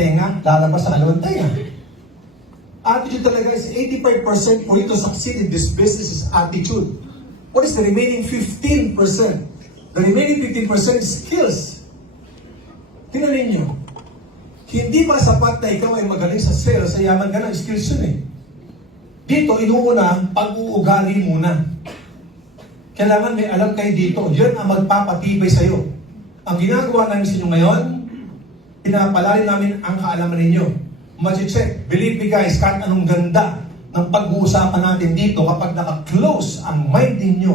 tenga, lalabas sa kalawang tenga. Attitude talaga is 85% for you to succeed in this business is attitude. What is the remaining 15%? The remaining 15% is skills. Tingnan ninyo. Hindi pa sapat na ikaw ay magaling sa sales, sa yaman ka ng skills yun eh. Dito, inuuna pag-uugali muna. Kailangan may alam kayo dito. Yan ang magpapatibay sa'yo. Ang ginagawa namin sa inyo ngayon, pinapalalim namin ang kaalaman ninyo. Machi-check. Believe me guys, kahit anong ganda ng pag-uusapan natin dito, kapag naka-close ang mind ninyo,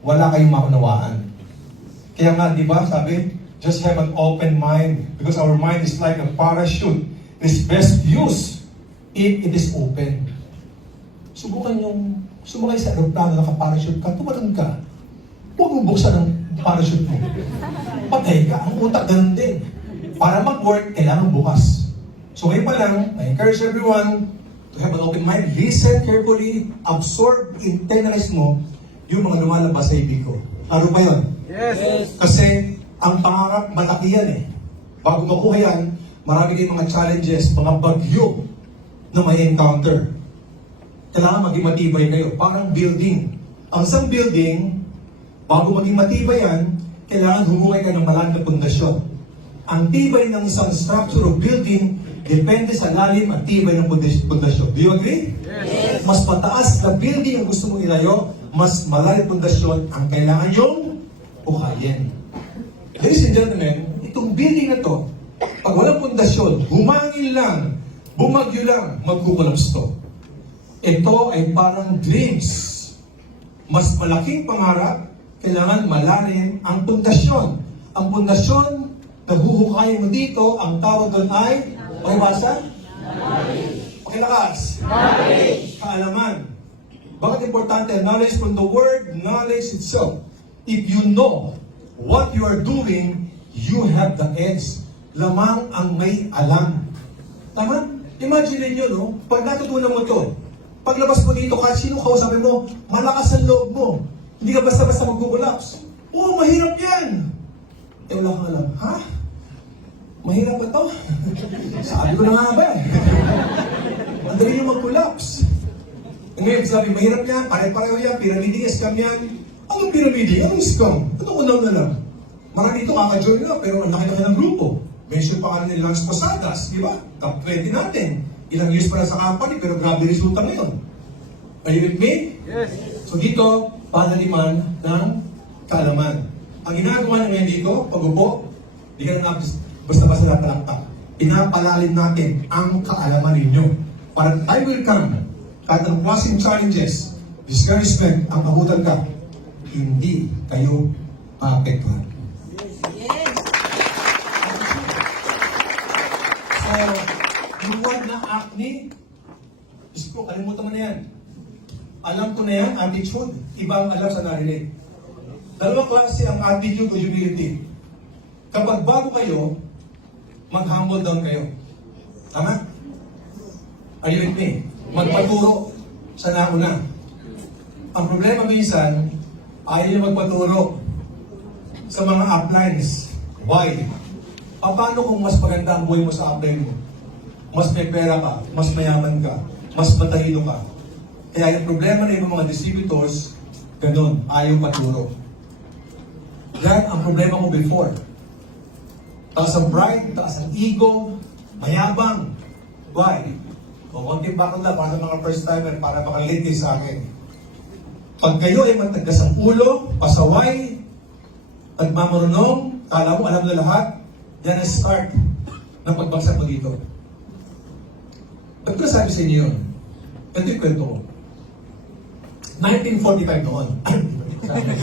wala kayong makunawaan. Kaya nga, di ba, sabi, just have an open mind because our mind is like a parachute. It is best used if it is open. Subukan yung sumakay sa aeroplano, naka-parachute ka, tumalon ka. Huwag mo buksan ang parachute mo. Patay ka, ang utak ganun din. Para mag-work, kailangan bukas. So ngayon pa lang, I encourage everyone to have an open mind, listen carefully, absorb, internalize mo yung mga lumalabas sa ibig ko. Laro ba yun? Yes. Kasi ang pangarap malaki yan eh. Bago makuha yan, marami kayong mga challenges, mga bagyo na may encounter. Kailangan maging matibay kayo. Parang building. Ang isang building, bago maging matibay yan, kailangan humuhay ka ng malalim na pundasyon. Ang tibay ng isang structure of building depende sa lalim at tibay ng pundas- pundasyon. Do you agree? Yes. Mas mataas na building ang gusto mong ilayo, mas malalim pundasyon ang kailangan yung buhayin. Ladies and gentlemen, itong building na to, pag walang pundasyon, humangin lang, bumagyo lang, magkukulaps to. Ito ay parang dreams. Mas malaking pangarap, kailangan malalim ang pundasyon. Ang pundasyon na huhukayin mo dito, ang tawag doon ay, pakibasa? Pakilakas. Kaalaman. Bakit importante? Knowledge from the word, knowledge itself. If you know what you are doing, you have the edge. Lamang ang may alam. Tama? Imagine niyo, no? Pag natutunan mo to, paglabas mo dito, kahit sino kausapin mo, malakas ang loob mo. Hindi ka basta-basta mag-collapse. Oo, mahirap yan. Eh, wala kang alam. Ha? Mahirap ba to? Sabi ko na nga ba eh. Madali yung mag-collapse. Ngayon, sabi, mahirap yan, pare-pareho yan, pyramiding, scam yan. Anong pyramiding? Anong scam? Anong unang na lang? Mga dito kaka-join na, pero ang laki-laki ng grupo. Mention pa ka na nila Lance Posadas, di ba? Top 20 natin. Ilang years pa lang sa company, pero grabe resulta ngayon. Are you with me? Yes. So dito, panaliman ng kaalaman. Ang ginagawa niya ngayon dito, pag-upo, di ka na basta-basta natalaktak. Pinapalalim natin ang kaalaman ninyo. Para I will come, kahit ang klaseng challenges, discouragement, ang abutan ka, hindi kayo maapektuhan. So, yung word na acne, Diyos ko, kalimutan mo na yan. Alam ko na yan, attitude. Iba ang alam sa narinig. Dalawang klase ang attitude o humility. Kapag bago kayo, mag-humble down kayo. Tama? Are you with me? Magpaturo sa nauna. Ang problema minsan, ayaw niya magpaturo sa mga uplines. Why? Paano kung mas maganda ang buhay mo sa upline mo? Mas may pera ka, mas mayaman ka, mas matalino ka. Kaya yung problema na yung mga distributors, ganun, ayaw paturo. Yan ang problema mo before. Taas ang pride, taas ang ego, mayabang. Why? O konting bakit lang para sa mga first timer, para makaliti sa akin. Pag kayo ay matagas ang ulo, pasaway, nagmamarunong, kala mo alam na lahat, yan ang start ng pagbagsak mo dito. Ba't ko sabi sa inyo yun? Ito yung kwento ko. 1945 noon. ano eh?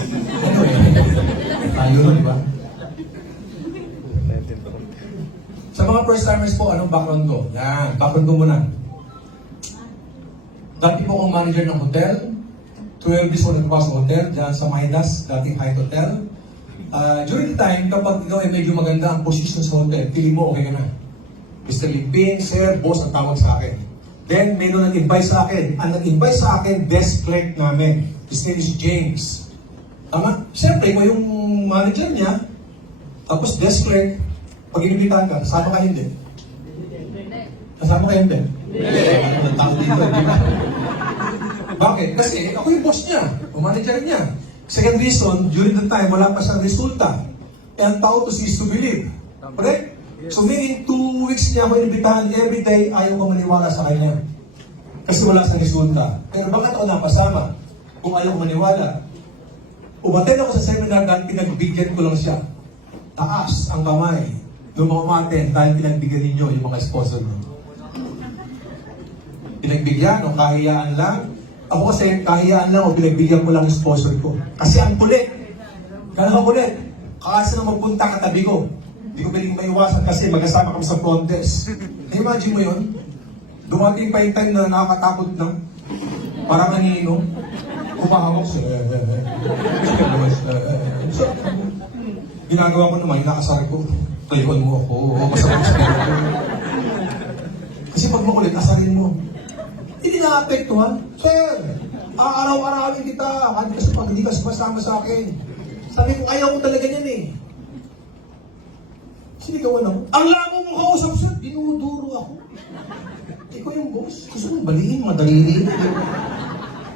Tayo di ba? Sa mga first timers po, anong background ko? Yan, background ko muna. Dati po akong manager ng hotel. 12 years ako nagpapasok sa hotel, dyan sa Midas, dating Hyatt Hotel. Ah, during the time, kapag ikaw ay medyo maganda ang position sa hotel, pili mo, okay ka na. Mr. Limping, sir, boss ang tawag sa akin. Then, may nung nag-invite sa akin. Ang nag-invite sa akin, desk clerk namin. His name is James. Tama? Siyempre, mo yung manager niya, tapos desk clerk, pag inimbitan ka, sama ka hindi. Kasama Ben? Hindi. Ano ng tao dito, di ba? Bakit? Kasi ako yung boss niya, o manager niya. Second reason, during the time, wala pa siyang resulta. Ang tao to is to believe. Correct? So meaning, two weeks niya ako inibitahan every day, ayaw ko maniwala sa kanya. Kasi wala siyang resulta. Pero bakit ako napasama? Kung ayaw ko maniwala. Umaten ako sa seminar dahil pinagbigyan ko lang siya. Taas ang kamay. Umaten dahil pinagbigyan ninyo yung mga sponsor mo. Pinagbigyan o kahiyaan lang. Ako kasi kahiyaan lang o pinagbigyan ko lang yung ko. Kasi ang kulit. Ganun ang kulit. Kakasa na magpunta katabi ko. Hindi ko piling maiwasan kasi magkasama kami sa front desk. Na-imagine mo yun? Dumating pa yung time na nakakatakot na. Parang nangiinom. Kumahawak siya. So, ginagawa ko naman, inakasar ko. Tayuan mo ako. O masama sa ko. Kasi pag makulit, asarin mo. Hindi na-apektuhan. Sir, aaraw-arawin kita. Kahit kasi pag hindi ka sumasama sa akin. Sabi ko, ayaw ko talaga yan eh. Sinigawan ako. Ang labo mo kausap, sir. Dinuduro ako. Ikaw yung boss. Gusto kong baliin, madali.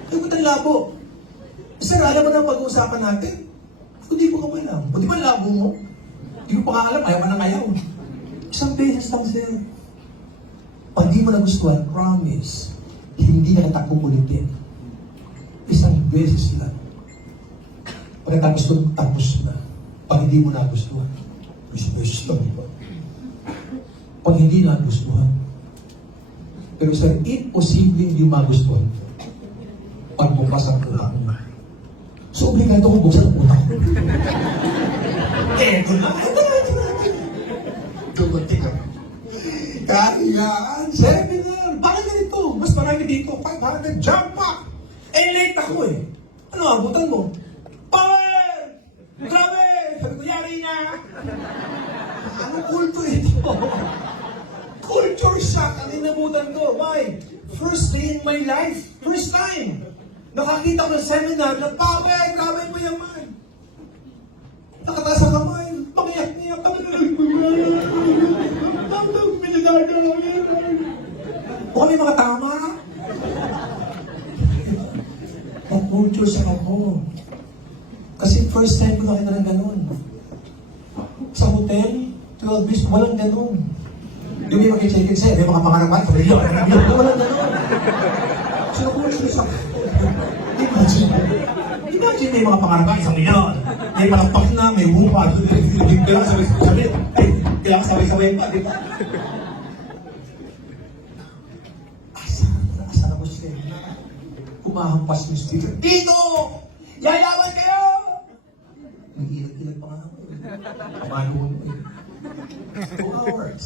Ay, ba't ang labo? Sir, alam mo na ang pag-uusapan natin. Hindi ko ka alam. O di ba labo mo? Hindi ko pa ka alam, ayaw ka ng ayaw. Isang beses lang, sir. Pag di mo nagustuhan, promise, hindi na kita kukulitin. Isang beses lang. Pagkatapos ko, tapos na. Pag hindi mo nagustuhan, isang beses lang, di ba? Pag hindi nagustuhan, pero sir, imposible hindi magustuhan. Pag bukas ang mo. So, obligado kong buksan ang utak ko. Eto na, eto na, eto na. Dumating ako. Kahiyaan, seminar. Bakit ganito? Mas marami dito. 500 jump pack. Eh, late ako eh. Ano, abutan mo? Power! Grabe! Sabi ko, yari na. Anong kulto ito? Culture shock ang inabutan ko. Why? First day in my life. First time. Nakakita ko ng seminar na, Pape, grabe mo yaman. Nakataas ang kamay. Pangiyak-iyak kami na Tapos pinagagawa O kami mga tama. Mag-culture shock ako. Kasi first time ko nakita ng ganun. Sa hotel, 12 days, walang ganun. Yung may mag-check-in sa'yo, may mga pangarapan, sabi niyo, walang ganun. So, culture shock. Imagine. Imagine may mga pangarapan, isang milyon. May palakpak na, may bupa. Kailangan sabay-sabay. Kailangan sabay-sabay pa, di ba? Asan? Asan ako siya? Kumahampas yung speaker. Dito! Yayaman kayo! Nag-ilag-ilag pa nga ako. Kamano mo eh. Two hours.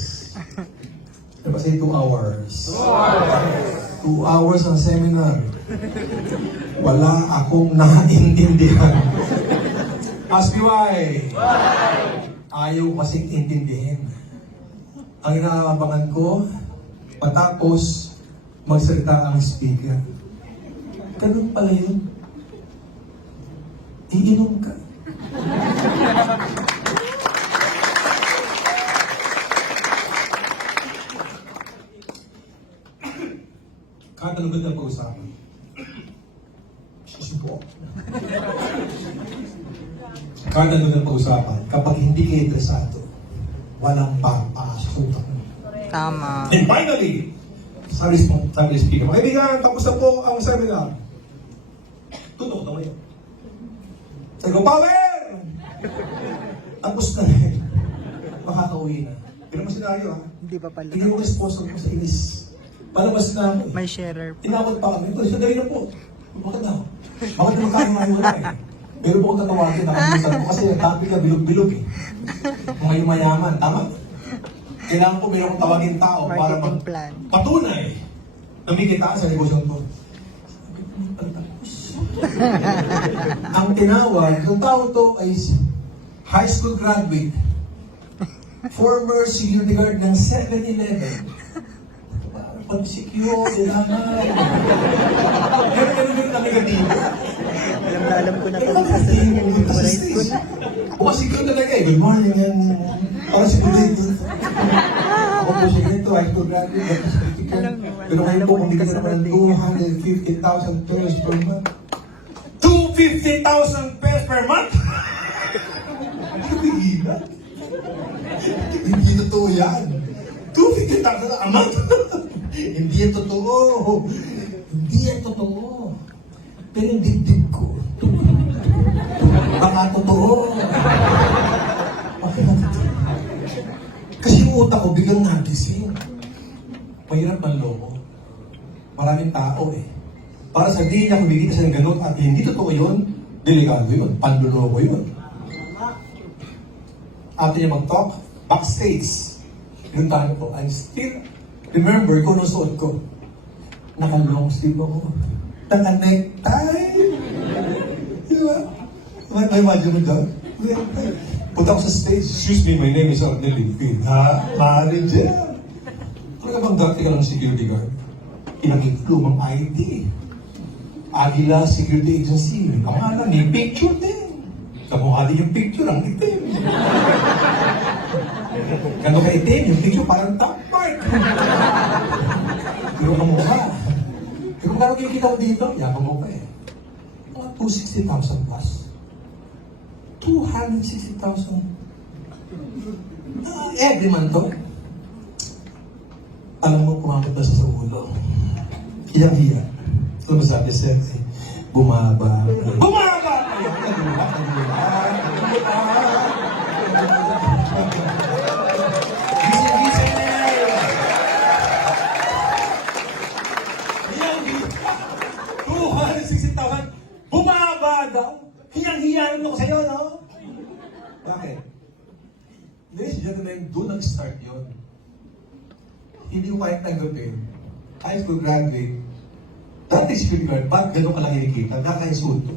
Diba say two hours? Two hours. Two hours ang seminar. Wala akong naiintindihan. Ask me why? Why? Ayaw kasing intindihin. Ang inaabangan ko, matapos magsalita ang speaker. Ganun pala yun. Iinom ka. Ano na pag-usapan. Excuse po. Kada ano na pag-usapan, kapag hindi kayo interesado, walang papasok sa. Tama. And finally, sabi, sabi speaker, mga kaibigan, tapos na po ang seminar. Tutok na ngayon. Sabi ko, power! Tapos na rin. Makakauwi na. Pero mas senaryo ha. Hindi pa pala. Hindi mo sponsor ko sa inis. Palabas na ako eh. May sharer. Tinawag pa kami. Ito, sandali na po. Bakit na? Bakit naman tayo mahiwala eh? Pero po kung tatawagin, nakabusan ko kasi ang topic na bilog-bilog eh. Mga yumayaman, tama? Kailangan ko mayroong tawagin tao para mag patunay na may kitaan sa negosyo ko. ang tinawag, yung tao to ay high school graduate, former security guard ng 7-Eleven. Pag secure, kailangan. Ganun ganun ganun ang negatibo. Alam na alam ko na Eh, ito bakit sa hindi sarili mo ko. Memorize na. Bukas secure talaga eh. Good morning and para sigurado. Ako po siya ganito, high school graduate. Alam mo, Pero ngayon po, hindi ka naman ng sa 250,000 pesos per month. 250,000 pesos per month? Hindi ko pigilan. Hindi totoo yan. 250,000 a month? Hindi yan totoo. Hindi yan totoo. Pero yung dibdib ko, baka totoo. Na totoo? Kasi yung utak ko biglang nagising. Mahirap man loko. Maraming tao eh. Para sa di niya kumikita siya ng ganun at hindi totoo yun, delikado yun, panluloko yun. After niya mag-talk, backstage, yung tayo ko, I still remember kung anong suot ko. Naka-long sleeve ako. Naka-necktie. Di ba? May, may imagine mo dyan? Punta ako sa stage, excuse me, my name is Arnel Limpin. Ha? Dyan. Talaga bang dati ka lang security guard? Ilang lumang ID. Agila Security Agency. Pangalan, may picture din. Kamukha din yung picture, ang itim. Gano'n ka itim, yung picture parang mark. Pero kamukha. Pero kung gano'n kinikita ko dito, yakang mo eh. Mga 260,000 plus. 260,000. Ah, every month to. Alam mo, kumamot na siya sa ulo. Hiyang-hiya. Ano ba sabi, Sir? Eh, Bumaba. Bumaba! Ayun, nagulat, Naman ako sa'yo, no? Bakit? Ladies and gentlemen, doon nag-start yun. Hindi ko kaya tanggapin. High school graduate, dati guard, ba't gano'n ka lang kinikita? Nakaka-insulto.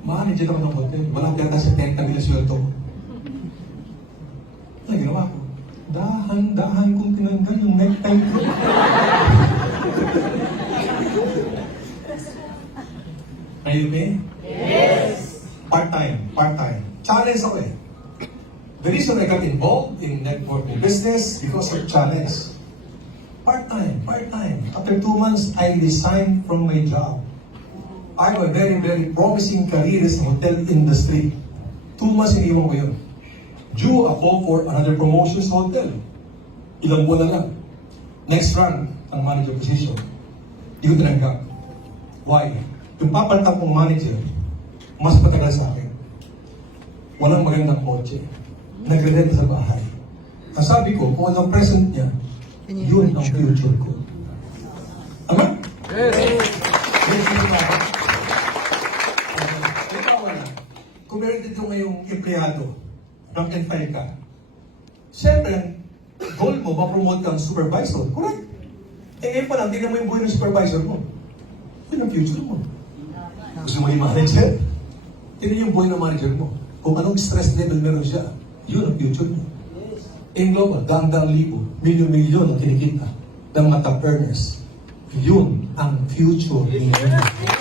Manager ako ng hotel. Walang ganda sa 30 mil sweldo ko. Ano ginawa ko? Dahan-dahan kong tinanggal yung necktie ko. Are you okay? Yes! Part-time, part-time. Challenge ako eh. The reason I got involved in networking business because of challenge. Part-time, part-time. After two months, I resigned from my job. I have a very, very promising career in hotel industry. Two months iniwan ko yun. Due ako for another promotion sa hotel. Ilang buwan na lang. Next round, ang manager position. Hindi ko tinanggap. Why? Yung papalitan kong manager, mas matagal sa akin. Walang magandang kotse. Nagre-rent sa bahay. Ang sabi ko, kung anong present niya, yun ang future ko. Tama? Yes! Yes, yes, kung meron dito ngayong empleyado, rank and file ka, siyempre, ang goal mo, ma-promote kang supervisor. Correct? Eh, ngayon pa lang, tingnan mo yung buhay ng supervisor mo. Yun ang future mo. Gusto mo yung manager? Tingnan yung buhay ng manager mo. Kung anong stress level meron siya, yun ang future mo. In global, daang-daang libo, milyon-milyon ang kinikita ng mga top earners. Yun ang future ninyo.